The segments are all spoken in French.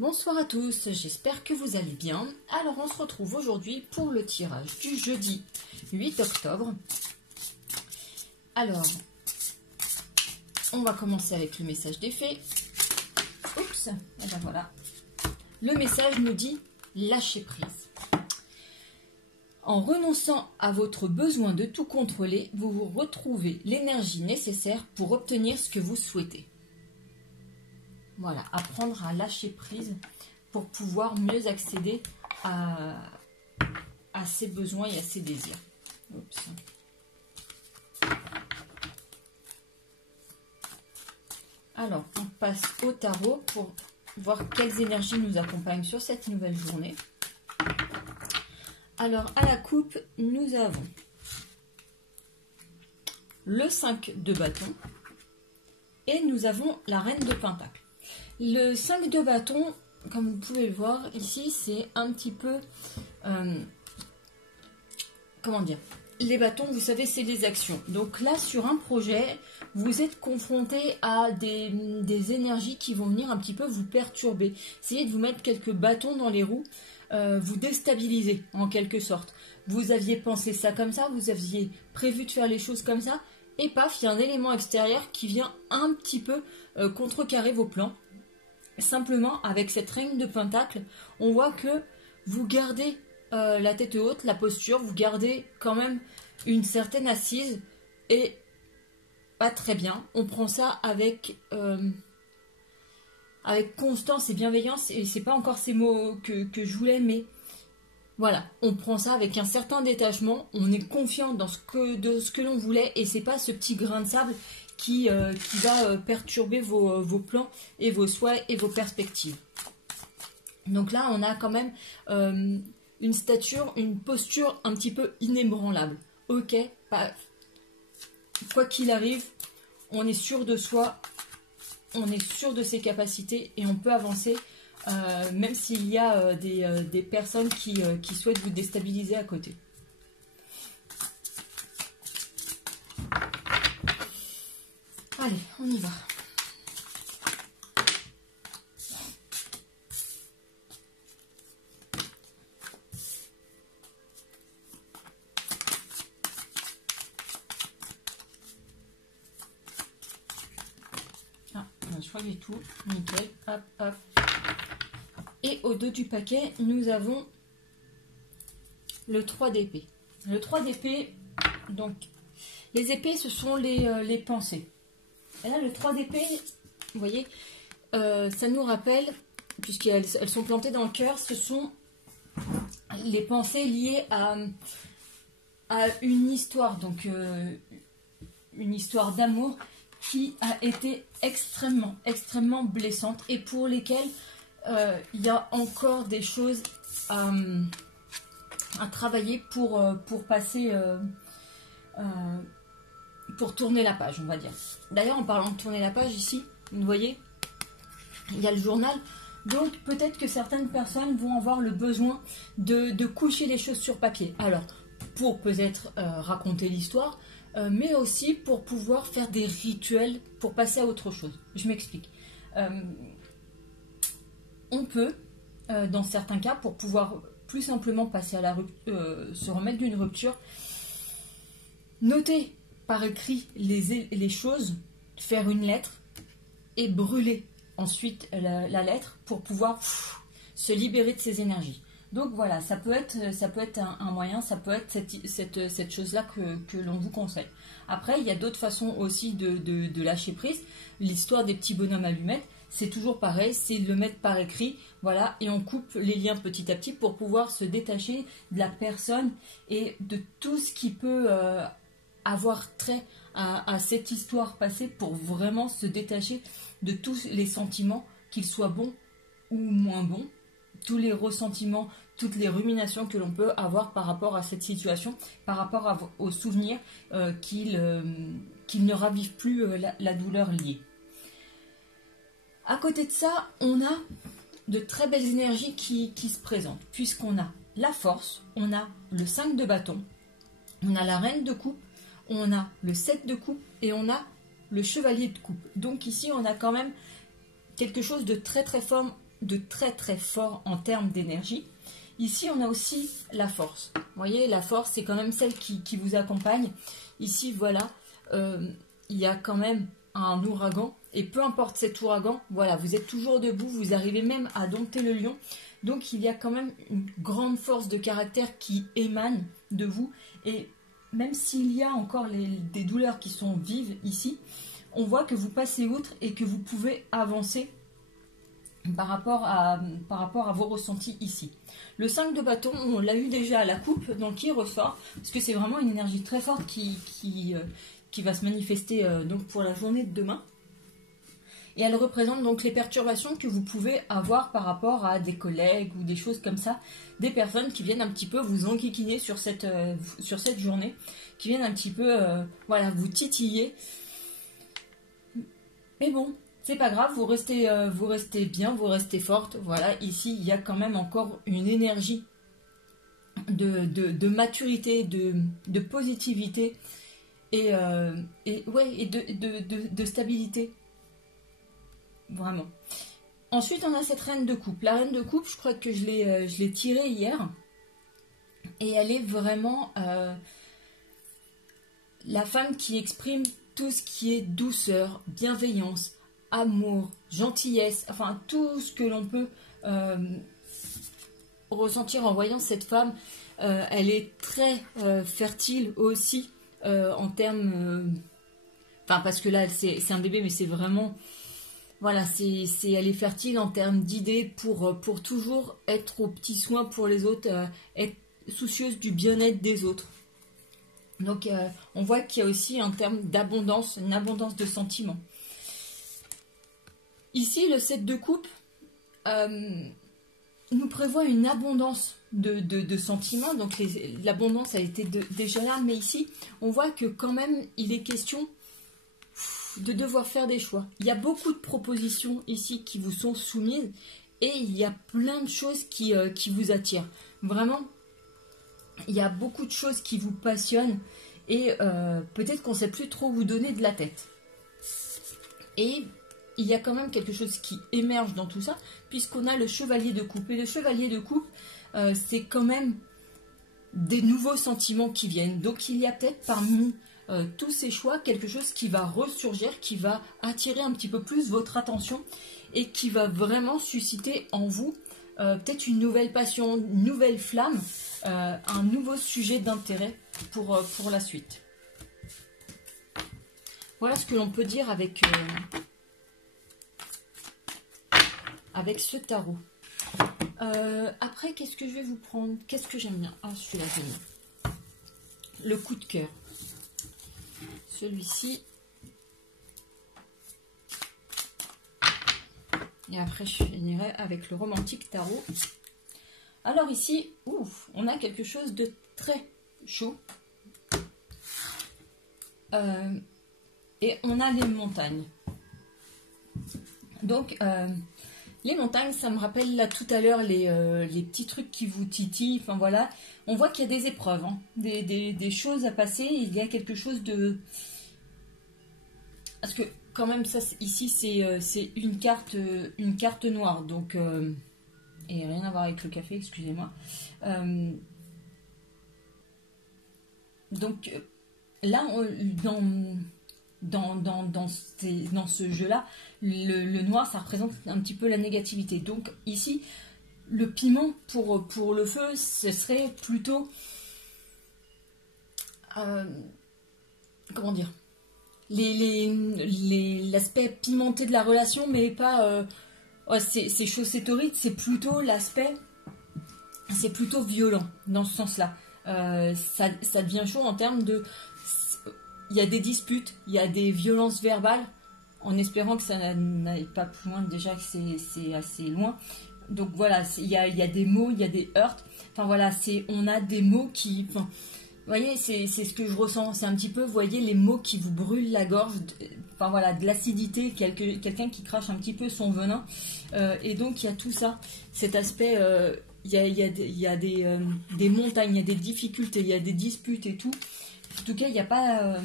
Bonsoir à tous, j'espère que vous allez bien. Alors on se retrouve aujourd'hui pour le tirage du jeudi 8 octobre. Alors, on va commencer avec le message des fées. Oups, et ben voilà. Le message nous dit lâcher prise. En renonçant à votre besoin de tout contrôler, vous retrouvez l'énergie nécessaire pour obtenir ce que vous souhaitez. Voilà, apprendre à lâcher prise pour pouvoir mieux accéder à ses besoins et à ses désirs. Oups. Alors, on passe au tarot pour voir quelles énergies nous accompagnent sur cette nouvelle journée. Alors, à la coupe, nous avons le 5 de bâton et nous avons la reine de pentacle. Le 5 de bâton, comme vous pouvez le voir ici, c'est un petit peu... comment dire? Les bâtons, vous savez, c'est des actions. Donc là, sur un projet, vous êtes confronté à des énergies qui vont venir un petit peu vous perturber. Essayez de vous mettre quelques bâtons dans les roues, vous déstabiliser en quelque sorte. Vous aviez pensé ça comme ça, vous aviez prévu de faire les choses comme ça, et paf, il y a un élément extérieur qui vient un petit peu contrecarrer vos plans. Simplement, avec cette reine de pentacle, on voit que vous gardez la tête haute, la posture, vous gardez quand même une certaine assise et pas très bien. On prend ça avec constance et bienveillance, et c'est pas encore ces mots que je voulais, mais voilà, on prend ça avec un certain détachement, on est confiant dans ce que l'on voulait, et c'est pas ce petit grain de sable qui va perturber vos plans et vos souhaits et vos perspectives. Donc là, on a quand même une stature, une posture un petit peu inébranlable. Ok, quoi qu'il arrive, on est sûr de soi, on est sûr de ses capacités et on peut avancer, même s'il y a des personnes qui souhaitent vous déstabiliser à côté. Allez, on y va. Ah, je voyais tout, nickel, hop, hop. Et au dos du paquet, nous avons le 3 d'épée. Le 3 d'épée, donc, les épées, ce sont les pensées. Et là, le 3 d'épée, vous voyez, ça nous rappelle, puisqu'elles sont plantées dans le cœur, ce sont les pensées liées à une histoire, donc une histoire d'amour qui a été extrêmement, extrêmement blessante et pour lesquelles il y a encore des choses à travailler pour passer... pour tourner la page, on va dire. D'ailleurs, en parlant de tourner la page, ici, vous voyez, il y a le journal. Donc, peut-être que certaines personnes vont avoir le besoin de coucher les choses sur papier. Alors, pour peut-être raconter l'histoire, mais aussi pour pouvoir faire des rituels pour passer à autre chose. Je m'explique. On peut, dans certains cas, pour pouvoir plus simplement passer à la se remettre d'une rupture, noter par écrit les choses, faire une lettre et brûler ensuite la lettre pour pouvoir se libérer de ces énergies. Donc voilà, ça peut être un moyen, ça peut être cette chose-là que l'on vous conseille. Après, il y a d'autres façons aussi de lâcher prise. L'histoire des petits bonhommes allumettes, c'est toujours pareil, c'est de le mettre par écrit, voilà, et on coupe les liens petit à petit pour pouvoir se détacher de la personne et de tout ce qui peut... avoir trait à cette histoire passée pour vraiment se détacher de tous les sentiments, qu'ils soient bons ou moins bons, tous les ressentiments, toutes les ruminations que l'on peut avoir par rapport à cette situation, par rapport aux souvenirs qu'ils ne ravivent plus la douleur liée. À côté de ça, on a de très belles énergies qui se présentent, puisqu'on a la force, on a le 5 de bâton, on a la reine de coupe, on a le 7 de coupe et on a le chevalier de coupe. Donc ici, on a quand même quelque chose de très très fort de très très fort en termes d'énergie. Ici, on a aussi la force. Vous voyez, la force, c'est quand même celle qui vous accompagne. Ici, voilà, il y a quand même un ouragan. Et peu importe cet ouragan, voilà, vous êtes toujours debout, vous arrivez même à dompter le lion. Donc, il y a quand même une grande force de caractère qui émane de vous. Et même s'il y a encore des douleurs qui sont vives ici, on voit que vous passez outre et que vous pouvez avancer par rapport à vos ressentis ici. Le 5 de bâton, on l'a eu déjà à la coupe, donc il ressort, parce que c'est vraiment une énergie très forte qui va se manifester donc pour la journée de demain. Et elle représente donc les perturbations que vous pouvez avoir par rapport à des collègues ou des choses comme ça, des personnes qui viennent un petit peu vous enquiquiner sur cette journée, qui viennent un petit peu voilà, vous titiller. Mais bon, c'est pas grave, vous restez bien, vous restez forte. Voilà, ici, il y a quand même encore une énergie de maturité, de positivité et de stabilité. Vraiment. Ensuite, on a cette reine de coupe. La reine de coupe, je crois que je l'ai tirée hier. Et elle est vraiment la femme qui exprime tout ce qui est douceur, bienveillance, amour, gentillesse, enfin tout ce que l'on peut ressentir en voyant cette femme. Elle est très fertile aussi en termes... Enfin, parce que là, c'est un bébé, mais c'est vraiment... Voilà, elle est fertile en termes d'idées pour toujours être aux petits soins pour les autres, être soucieuse du bien-être des autres. Donc, on voit qu'il y a aussi un terme d'abondance, une abondance de sentiments. Ici, le 7 de coupe nous prévoit une abondance de sentiments. Donc, l'abondance a été déjà là, mais ici, on voit que quand même, il est question de devoir faire des choix. Il y a beaucoup de propositions ici qui vous sont soumises et il y a plein de choses qui vous attirent. Vraiment, il y a beaucoup de choses qui vous passionnent et peut-être qu'on ne sait plus trop vous donner de la tête. Et il y a quand même quelque chose qui émerge dans tout ça puisqu'on a le chevalier de coupe. Et le chevalier de coupe, c'est quand même des nouveaux sentiments qui viennent. Donc il y a peut-être parmi tous ces choix, quelque chose qui va ressurgir, qui va attirer un petit peu plus votre attention et qui va vraiment susciter en vous peut-être une nouvelle passion, une nouvelle flamme, un nouveau sujet d'intérêt pour la suite. Voilà ce que l'on peut dire avec ce tarot. Après, qu'est-ce que je vais vous prendre? Qu'est-ce que j'aime bien? Ah, celui-là, j'aime bien. Le coup de cœur. Celui-ci. Et après, je finirai avec le romantique tarot. Alors ici, ouf, on a quelque chose de très chaud. Et on a les montagnes. Donc, les montagnes, ça me rappelle là tout à l'heure les petits trucs qui vous titillent. Enfin voilà, on voit qu'il y a des épreuves, hein, des choses à passer. Il y a quelque chose de... Parce que quand même, ça ici, c'est une carte noire. Donc, et rien à voir avec le café, excusez-moi. Donc, là, dans ce jeu-là, le noir, ça représente un petit peu la négativité. Donc ici, le piment pour le feu, ce serait plutôt... comment dire, l'aspect pimenté de la relation, mais pas... c'est chaud, c'est torride, c'est plutôt l'aspect... C'est plutôt violent, dans ce sens-là. Ça devient chaud en termes de... Il y a des disputes, il y a des violences verbales, en espérant que ça n'aille pas plus loin, déjà que c'est assez loin. Donc voilà, il y a des mots, il y a des heurts. Enfin voilà, on a des mots qui... Enfin, vous voyez, c'est ce que je ressens. C'est un petit peu, vous voyez, les mots qui vous brûlent la gorge. Enfin voilà, de l'acidité, quelqu'un qui crache un petit peu son venin. Et donc il y a tout ça, cet aspect... il y a des montagnes, il y a des difficultés, il y a des disputes et tout. En tout cas, il n'y a pas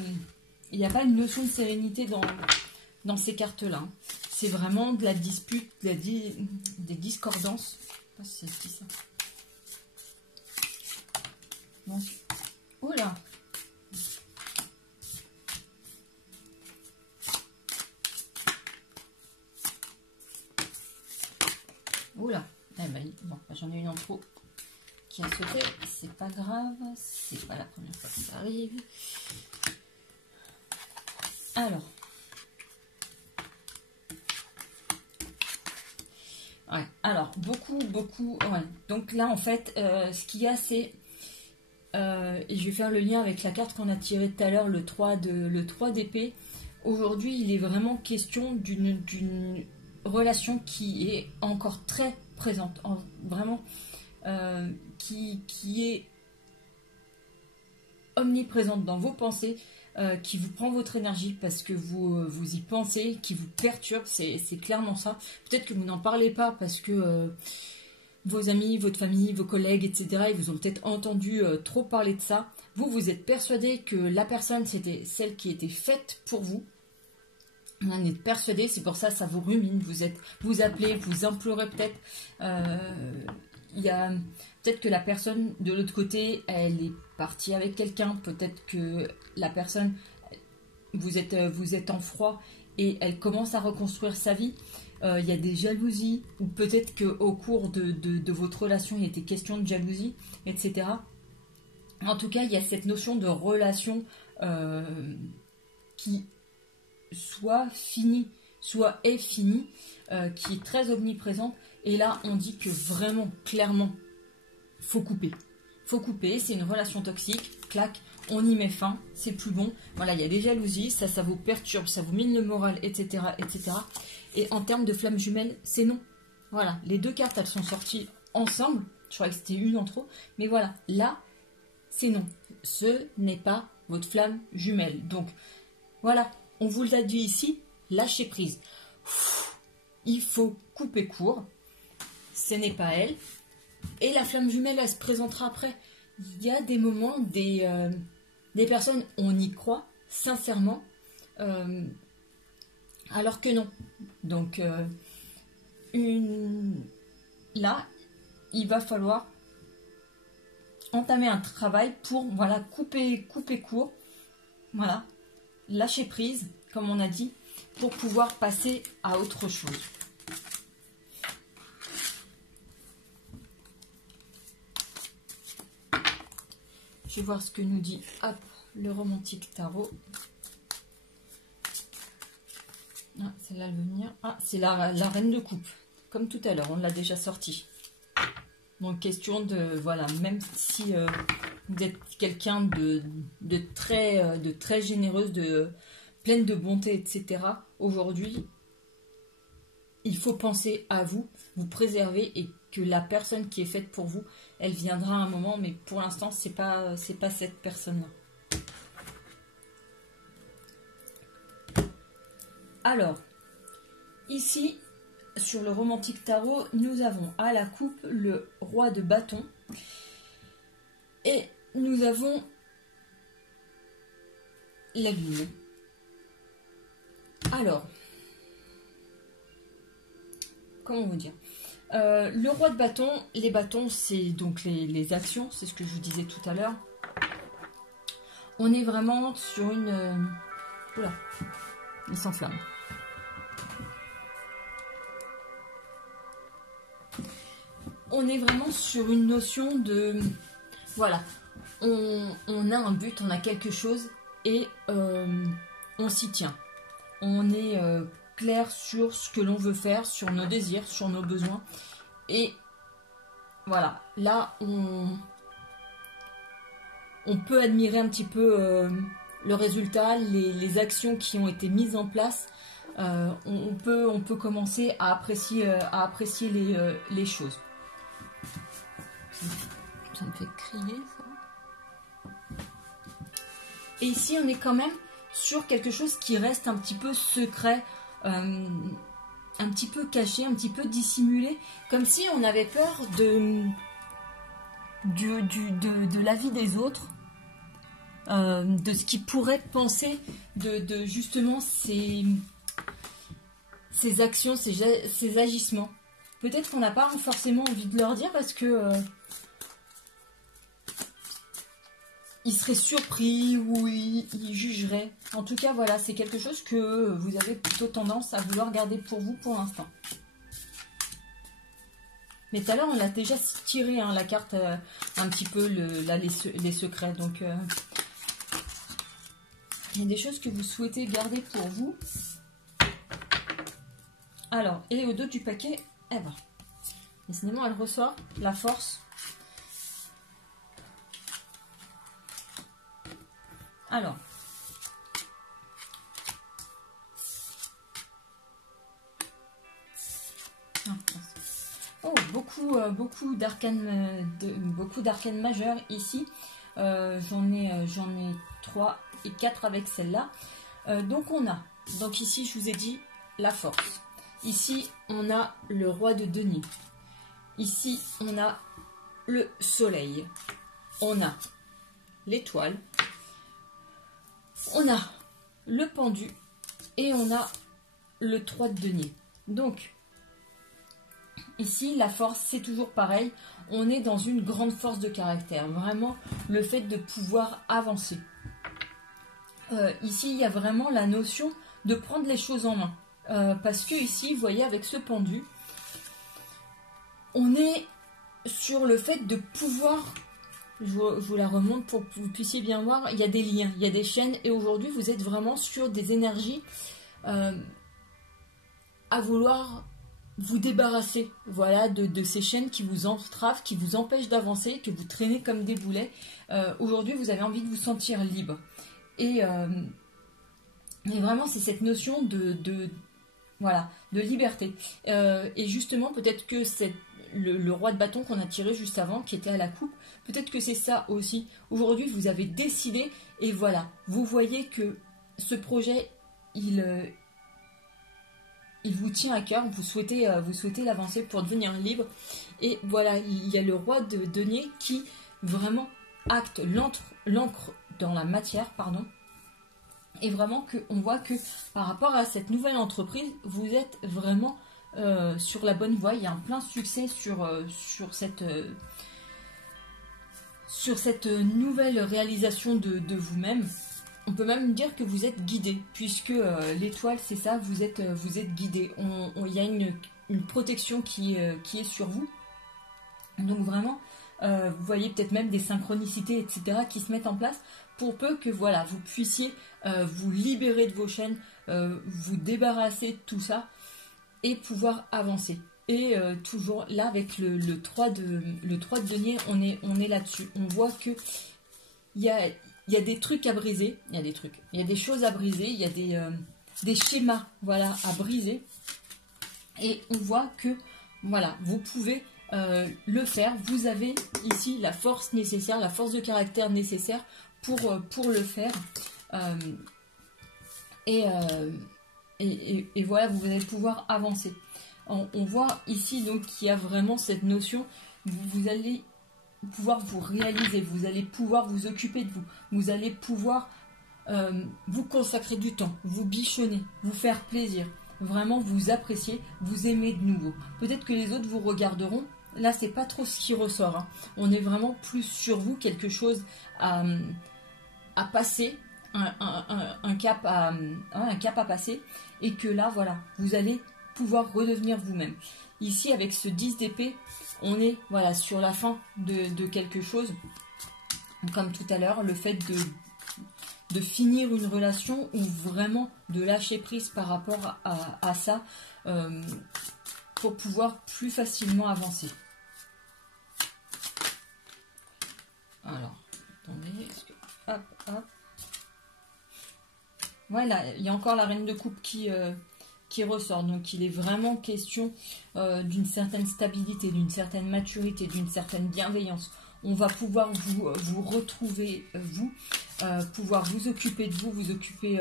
une notion de sérénité dans ces cartes-là. C'est vraiment de la dispute, des discordances. Je sais pas si ça se dit ça. Non. Oh là! Oula, eh ben, bon, j'en ai une en trop qui a sauté, c'est pas grave, c'est pas la première fois que ça arrive. Alors, ouais, alors beaucoup, ouais. Donc là en fait, ce qu'il y a c'est, et je vais faire le lien avec la carte qu'on a tirée tout à l'heure, le 3 d'épée. Aujourd'hui, il est vraiment question d'une relation qui est encore très présente, vraiment, qui est omniprésente dans vos pensées, qui vous prend votre énergie parce que vous y pensez, qui vous perturbe, c'est clairement ça. Peut-être que vous n'en parlez pas parce que vos amis, votre famille, vos collègues, etc., ils vous ont peut-être entendu trop parler de ça. Vous êtes persuadé que la personne, c'était celle qui était faite pour vous. Vous en êtes persuadé, c'est pour ça vous rumine, vous appelez, vous implorez peut-être. Il y a peut-être que la personne de l'autre côté, elle est partie avec quelqu'un. Peut-être que la personne, vous êtes en froid et elle commence à reconstruire sa vie. Il y a des jalousies, ou peut-être qu'au cours de votre relation, il était question de jalousie, etc. En tout cas, il y a cette notion de relation qui soit finie, soit est finie, qui est très omniprésente. Et là, on dit que vraiment, clairement, faut couper. Faut couper, c'est une relation toxique, clac, on y met fin, c'est plus bon. Voilà, il y a des jalousies, ça vous perturbe, ça vous mine le moral, etc., etc. Et en termes de flamme jumelle, c'est non. Voilà, les deux cartes, elles sont sorties ensemble. Je crois que c'était une en trop. Mais voilà, là, c'est non. Ce n'est pas votre flamme jumelle. Donc, voilà, on vous l'a dit ici, lâchez prise. Il faut couper court. Ce n'est pas elle. Et la flamme jumelle, elle se présentera après. Il y a des moments, des personnes, on y croit, sincèrement, alors que non. Donc, là, il va falloir entamer un travail pour, voilà, couper court. Voilà, lâcher prise, comme on a dit, pour pouvoir passer à autre chose. Je vais voir ce que nous dit, hop, le romantique tarot. Ah, celle-là, elle veut venir. Ah, c'est la reine de coupe. Comme tout à l'heure, on l'a déjà sorti. Donc, question de, voilà, même si vous êtes quelqu'un de très généreuse, pleine de bonté, etc. Aujourd'hui, il faut penser à vous, vous préserver et que la personne qui est faite pour vous, elle viendra à un moment, mais pour l'instant, c'est pas cette personne-là. Alors, ici, sur le romantique tarot, nous avons à la coupe le roi de bâton et nous avons la lune. Alors, comment vous dire, le roi de bâton, les bâtons, c'est donc les actions, c'est ce que je vous disais tout à l'heure. On est vraiment sur une... Oula, il s'enflamme. On est vraiment sur une notion de... Voilà, on a un but, on a quelque chose et on s'y tient. On est clair sur ce que l'on veut faire, sur nos désirs, sur nos besoins. Et voilà, là, on peut admirer un petit peu le résultat, les actions qui ont été mises en place. On peut commencer à apprécier les choses. Ça me fait crier, ça. Et ici, on est quand même sur quelque chose qui reste un petit peu secret, un petit peu caché, un petit peu dissimulé, comme si on avait peur de l'avis des autres, de ce qu'ils pourraient penser de justement ces ses actions, ses agissements. Peut-être qu'on n'a pas forcément envie de leur dire parce que ils seraient surpris ou ils jugeraient. En tout cas, voilà, c'est quelque chose que vous avez plutôt tendance à vouloir garder pour vous pour l'instant. Mais tout à l'heure, on a déjà tiré hein, la carte un petit peu les secrets. Donc, il y a des choses que vous souhaitez garder pour vous. Alors, et au dos du paquet, eh ben, décidément, elle ressort la force. Alors, oh, beaucoup d'arcanes majeures ici. J'en ai 3 et 4 avec celle-là. Donc ici, je vous ai dit la force. Ici, on a le roi de denier. Ici, on a le soleil. On a l'étoile. On a le pendu. Et on a le 3 de denier. Donc, ici, la force, c'est toujours pareil. On est dans une grande force de caractère. Vraiment, le fait de pouvoir avancer. Ici, il y a vraiment la notion de prendre les choses en main. Parce que ici, vous voyez, avec ce pendu, on est sur le fait de pouvoir... Je vous la remonte pour que vous puissiez bien voir. Il y a des liens, il y a des chaînes. Et aujourd'hui, vous êtes vraiment sur des énergies à vouloir... vous débarrasser, voilà, de ces chaînes qui vous entravent, qui vous empêchent d'avancer, que vous traînez comme des boulets. Aujourd'hui, vous avez envie de vous sentir libre. Et vraiment, c'est cette notion de liberté. Et justement, peut-être que c'est le roi de bâton qu'on a tiré juste avant, qui était à la coupe, peut-être que c'est ça aussi. Aujourd'hui, vous avez décidé, et voilà, vous voyez que ce projet, il vous tient à cœur, vous souhaitez l'avancer pour devenir libre. Et voilà, il y a le roi de denier qui vraiment acte l'encre dans la matière, pardon. Et vraiment qu'on voit que par rapport à cette nouvelle entreprise, vous êtes vraiment sur la bonne voie. Il y a un plein succès sur cette nouvelle réalisation de vous-même. On peut même dire que vous êtes guidé, puisque l'étoile, c'est ça, vous êtes guidé. Il y a une protection qui est sur vous. Donc vraiment, vous voyez peut-être même des synchronicités, etc., qui se mettent en place pour peu que voilà, vous puissiez vous libérer de vos chaînes, vous débarrasser de tout ça et pouvoir avancer. Et toujours là, avec le 3 de denier, on est là-dessus. On voit que il y a des trucs à briser, il y a des choses à briser, il y a des schémas, voilà, à briser. Et on voit que, voilà, vous pouvez le faire. Vous avez ici la force nécessaire, la force de caractère nécessaire pour le faire. Et voilà, vous allez pouvoir avancer. On voit ici donc qu'il y a vraiment cette notion, vous allez pouvoir vous réaliser, vous allez pouvoir vous occuper de vous, vous allez pouvoir vous consacrer du temps, vous bichonner, vous faire plaisir, vraiment vous apprécier, vous aimer de nouveau. Peut-être que les autres vous regarderont, là c'est pas trop ce qui ressort, hein. On est vraiment plus sur vous, quelque chose à passer, un cap à passer, et que là voilà, vous allez pouvoir redevenir vous-même. Ici avec ce 10 d'épée, on est voilà sur la fin de quelque chose, comme tout à l'heure, le fait de finir une relation ou vraiment de lâcher prise par rapport à ça pour pouvoir plus facilement avancer. Alors, attendez, hop, hop. Voilà, il y a encore la reine de coupe qui ressort. Donc il est vraiment question d'une certaine stabilité, d'une certaine maturité, d'une certaine bienveillance. On va pouvoir vous retrouver, pouvoir vous occuper de vous, vous occuper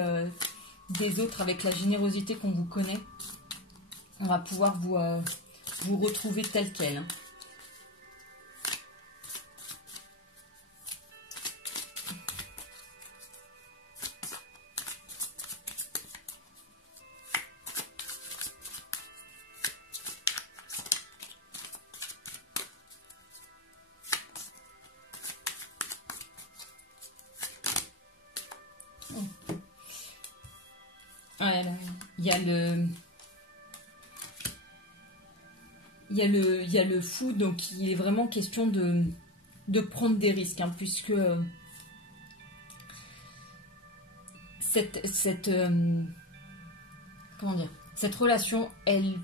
des autres avec la générosité qu'on vous connaît. On va pouvoir vous retrouver tel quel, hein. il y a le fou, donc il est vraiment question de prendre des risques, hein, puisque comment dire, cette relation, elle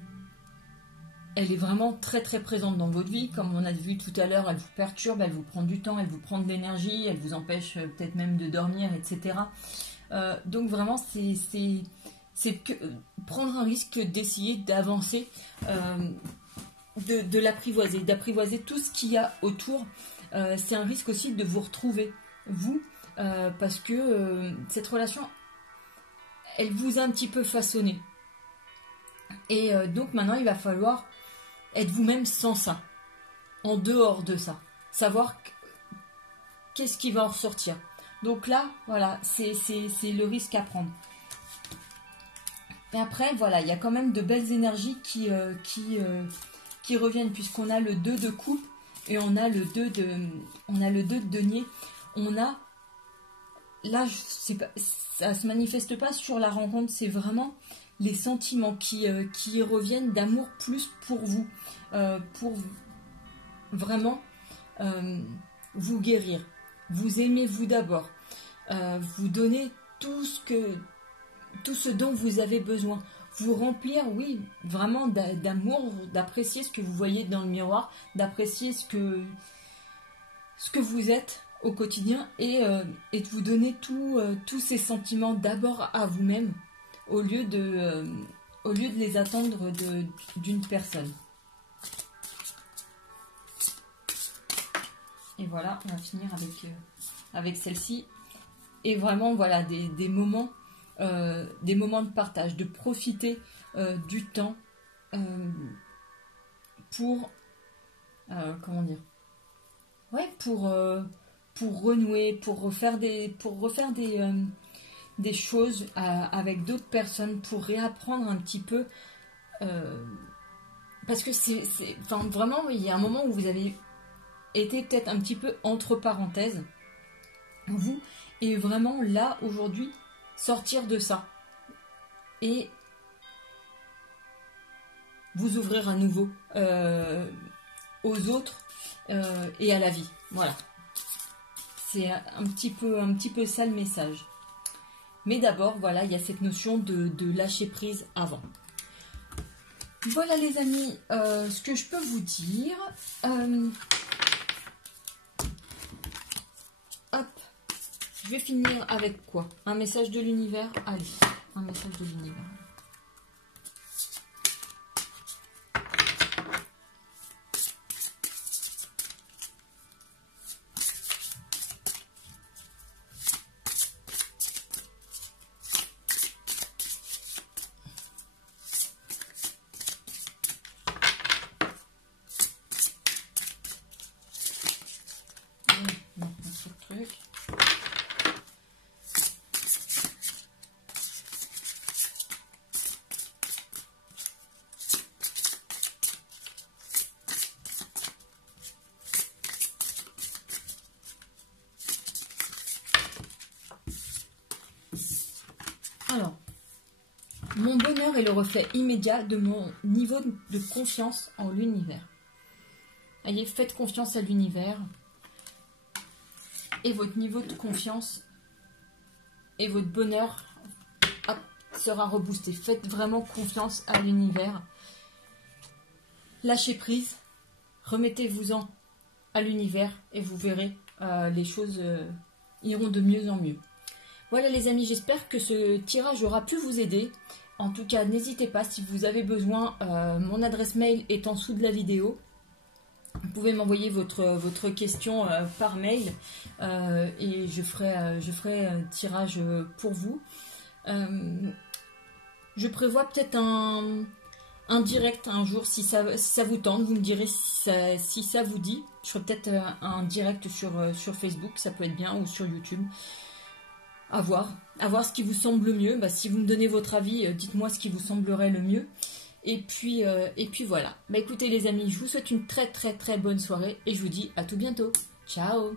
est vraiment très très présente dans votre vie. Comme on a vu tout à l'heure, elle vous perturbe, elle vous prend du temps, elle vous prend de l'énergie, elle vous empêche peut-être même de dormir, etc. Donc vraiment, c'est prendre un risque d'essayer d'avancer, de l'apprivoiser, d'apprivoiser tout ce qu'il y a autour. C'est un risque aussi de vous retrouver, vous, parce que cette relation, elle vous a un petit peu façonné. Et donc maintenant, il va falloir être vous-même sans ça, en dehors de ça, savoir qu'est-ce qui va en ressortir. Donc là, voilà, c'est le risque à prendre. Et après, voilà, il y a quand même de belles énergies qui reviennent, puisqu'on a le 2 de coupe et on a le 2 de denier. On a, là, ça se manifeste pas sur la rencontre, c'est vraiment les sentiments qui reviennent d'amour plus pour vous, pour vraiment vous guérir, vous aimer vous d'abord, vous donner tout ce dont vous avez besoin, vous remplir, oui, vraiment d'amour, d'apprécier ce que vous voyez dans le miroir, d'apprécier ce que vous êtes au quotidien, et de vous donner tous ces sentiments d'abord à vous-même, au lieu de les attendre d'une personne. Et voilà, on va finir avec celle-ci. Et vraiment, voilà, des moments de partage, de profiter du temps pour comment dire, ouais, pour renouer, pour refaire des choses avec d'autres personnes, pour réapprendre un petit peu, parce que enfin, vraiment, il y a un moment où vous avez été peut-être un petit peu entre parenthèses, vous, et vraiment là, aujourd'hui, sortir de ça et vous ouvrir à nouveau aux autres et à la vie. Voilà, c'est un petit peu ça le message. Mais d'abord, voilà, il y a cette notion de lâcher prise avant. Voilà les amis, ce que je peux vous dire. Hop, je vais finir avec quoi? Un message de l'univers. Allez, un message de l'univers. Alors, mon bonheur est le reflet immédiat de mon niveau de confiance en l'univers. Allez, faites confiance à l'univers et votre niveau de confiance et votre bonheur sera reboosté. Faites vraiment confiance à l'univers. Lâchez prise, remettez-vous-en à l'univers et vous verrez, les choses iront de mieux en mieux. Voilà les amis, j'espère que ce tirage aura pu vous aider. En tout cas, n'hésitez pas, si vous avez besoin, mon adresse mail est en dessous de la vidéo. Vous pouvez m'envoyer votre question par mail et je ferai un tirage pour vous. Je prévois peut-être un direct un jour si ça vous tente. Vous me direz si ça vous dit. Je ferai peut-être un direct sur Facebook, ça peut être bien, ou sur YouTube. À voir ce qui vous semble le mieux. Bah, si vous me donnez votre avis, dites-moi ce qui vous semblerait le mieux. Et puis voilà. Bah, écoutez les amis, je vous souhaite une très très très bonne soirée et je vous dis à tout bientôt. Ciao!